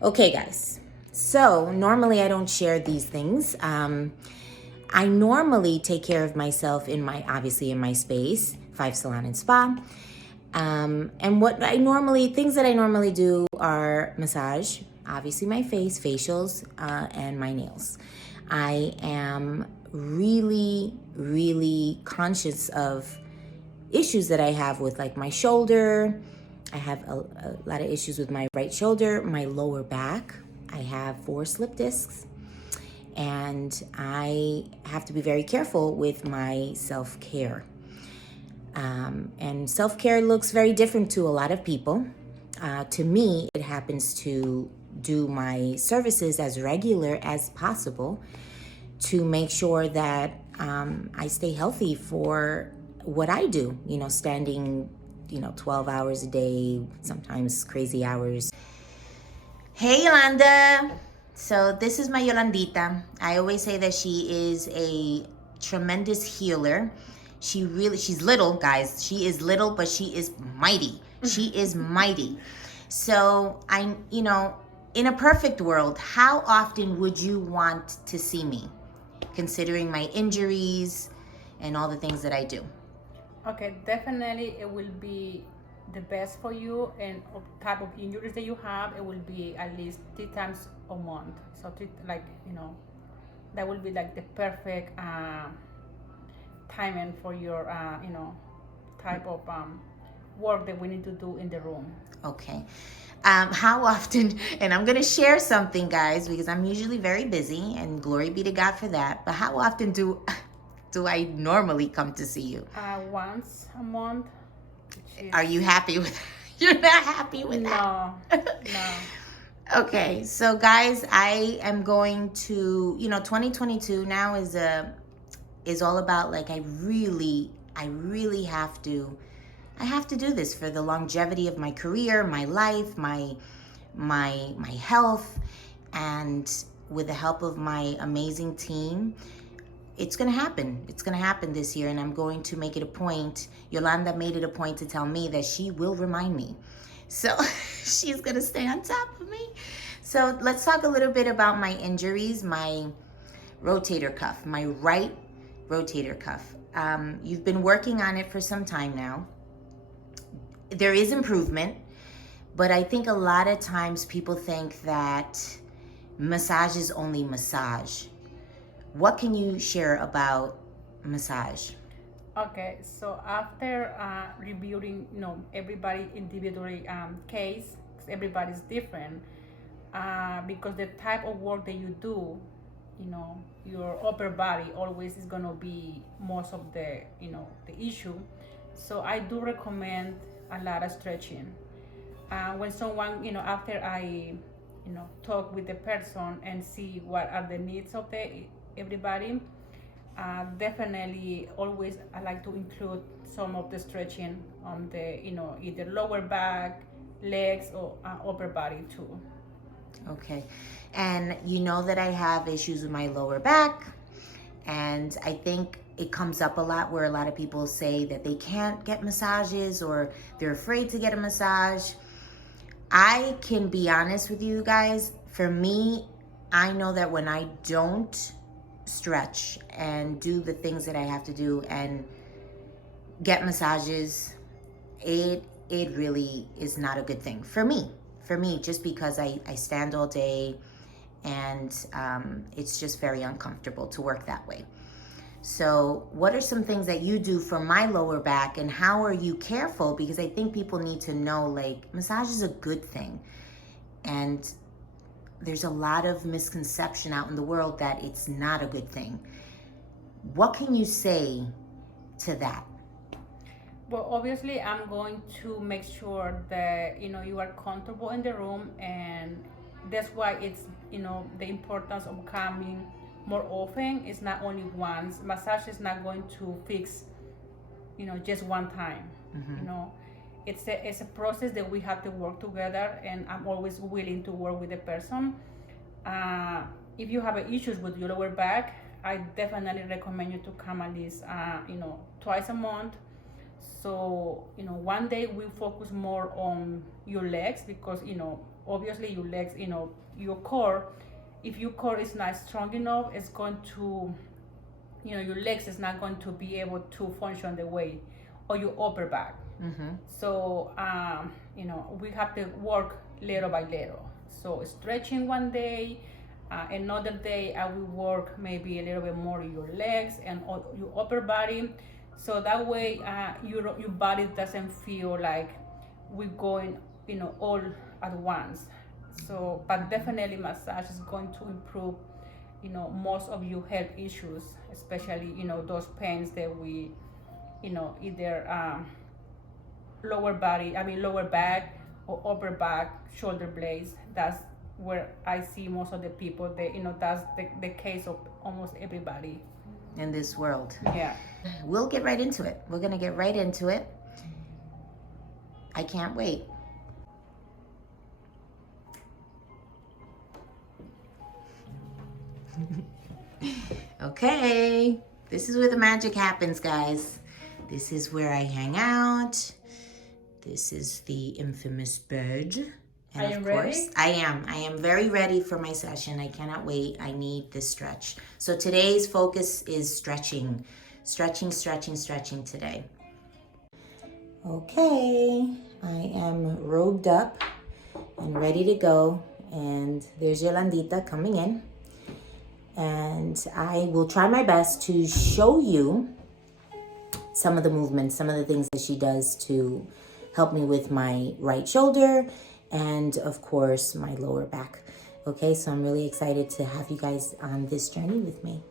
Okay, guys. So normally I don't share these things. I normally take care of myself in my obviously in my space, Five Salon and Spa. And what I normally things that I normally do are massage, obviously my face, facials, and my nails. I am really conscious of issues that I have with like my shoulder. I have a lot of issues with my right shoulder, my lower back. I have 4 slip discs, and I have to be very careful with my self care. And self care looks very different to a lot of people. To me, it happens to do my services as regular as possible to make sure that I stay healthy for what I do, standing, 12 hours a day, sometimes crazy hours. Hey, Yolanda. So, this is my Yolandita. I always say that she is a tremendous healer. She's little, guys. She is little, but she is mighty. She is mighty. So, in a perfect world, how often would you want to see me, considering my injuries and all the things that I do? Okay, definitely it will be the best for you, and of type of injuries that you have, it will be at least 3 times a month. So that will be like the perfect timing for your type of work that we need to do in the room. Okay. How often, and I'm going to share something, guys, because I'm usually very busy, and glory be to God for that. But how often do I normally come to see you? Once a month. Are you happy with You're not happy with that? No, no. Okay, so guys, I am going to, 2022 now is all about like I really have to do this for the longevity of my career, my life, my health, and with the help of my amazing team, it's going to happen. It's going to happen this year, and I'm going to make it a point. Yolanda made it a point to tell me that she will remind me. So she's going to stay on top of me. So let's talk a little bit about my injuries, my rotator cuff, my right rotator cuff. You've been working on it for some time now. There is improvement, but I think a lot of times people think that massage is only massage. What can you share about massage? Okay, so after reviewing, everybody individually case, 'cause everybody's different, because the type of work that you do, your upper body always is gonna be most of the issue. So I do recommend a lot of stretching. When someone, after I, talk with the person and see what are the needs of everybody, definitely always I like to include some of the stretching on the either lower back, legs, or upper body too. Okay. And you know that I have issues with my lower back. And I think it comes up a lot where a lot of people say that they can't get massages or they're afraid to get a massage. I can be honest with you guys. For me, I know that when I don't stretch and do the things that I have to do and get massages, it really is not a good thing for me. For me, just because I stand all day, and it's just very uncomfortable to work that way. So, what are some things that you do for my lower back, and how are you careful? Because I think people need to know, like, massage is a good thing, and there's a lot of misconception out in the world that it's not a good thing. What can you say to that? Well, obviously, I'm going to make sure that you are comfortable in the room, and that's why it's the importance of coming more often. It's not only once. Massage is not going to fix just one time. Mm-hmm. You know, it's a process that we have to work together, and I'm always willing to work with the person. Uh, if you have issues with your lower back, I definitely recommend you to come at least twice a month So, one day we focus more on your legs because, obviously your legs, your core, if your core is not strong enough, it's going to, your legs is not going to be able to function the way, or your upper back. So, we have to work little by little. So stretching one day, another day I will work maybe a little bit more your legs and your upper body, so that way your body doesn't feel like we're going all at once. So, but definitely massage is going to improve most of your health issues, especially those pains that we either lower back or upper back, shoulder blades. That's where I see most of the people. That's the case of almost everybody in this world. Yeah. We'll get right into it. We're gonna get right into it. I can't wait. Okay, this is where the magic happens, guys. This is where I hang out. This is the infamous bed. And of course, ready? I am very ready for my session. I cannot wait. I need this stretch. So today's focus is stretching. Stretching today. Okay, I am robed up and ready to go. And there's Yolandita coming in. And I will try my best to show you some of the movements, some of the things that she does to help me with my right shoulder and, of course, my lower back. Okay, so I'm really excited to have you guys on this journey with me.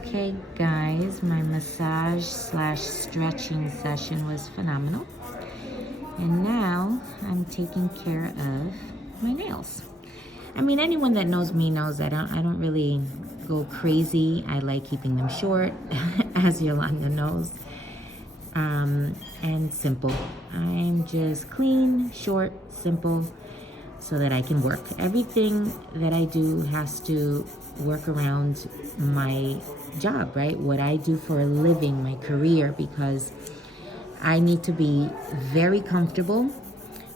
Okay guys, my massage / stretching session was phenomenal. And now I'm taking care of my nails. I mean, anyone that knows me knows that I don't really go crazy. I like keeping them short, as Yolanda knows, and simple. I'm just clean, short, simple. so that I can work. Everything that I do has to work around my job, right? What I do for a living, my career, because I need to be very comfortable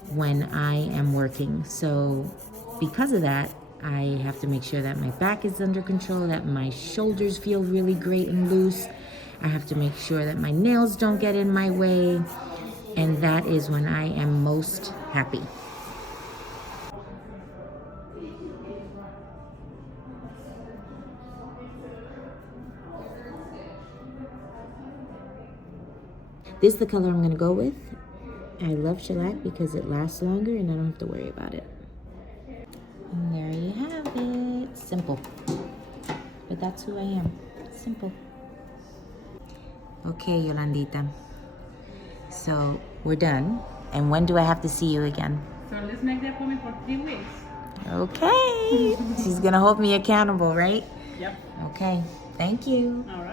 when I am working. So because of that, I have to make sure that my back is under control, that my shoulders feel really great and loose. I have to make sure that my nails don't get in my way. And that is when I am most happy. This is the color I'm gonna go with. I love shellac because it lasts longer and I don't have to worry about it. And there you have it. Simple. But that's who I am. Simple. Okay, Yolandita. So we're done. And when do I have to see you again? So let's make the appointment for 3 weeks. Okay. She's gonna hold me accountable, right? Yep. Okay. Thank you. All right.